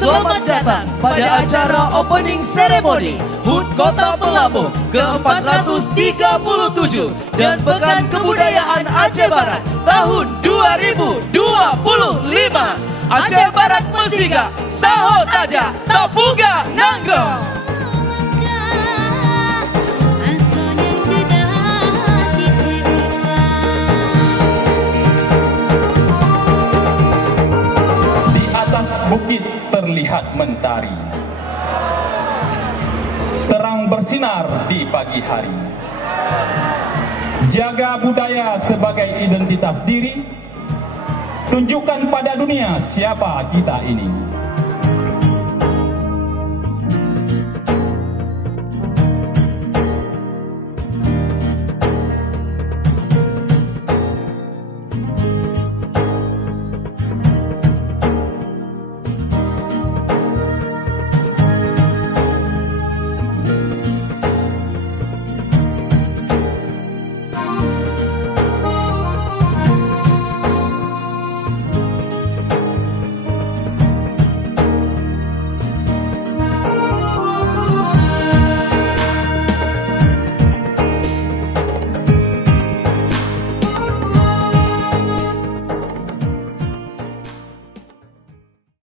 Selamat datang pada acara opening ceremony HUT Kota Pelabuh ke-437 dan Pekan Kebudayaan Aceh Barat tahun 2025. Aceh Barat Mesika, Saho Taja, Tapuga Nanggong. Bukit terlihat mentari, terang bersinar di pagi hari. Jaga budaya sebagai identitas diri, tunjukkan pada dunia siapa kita ini.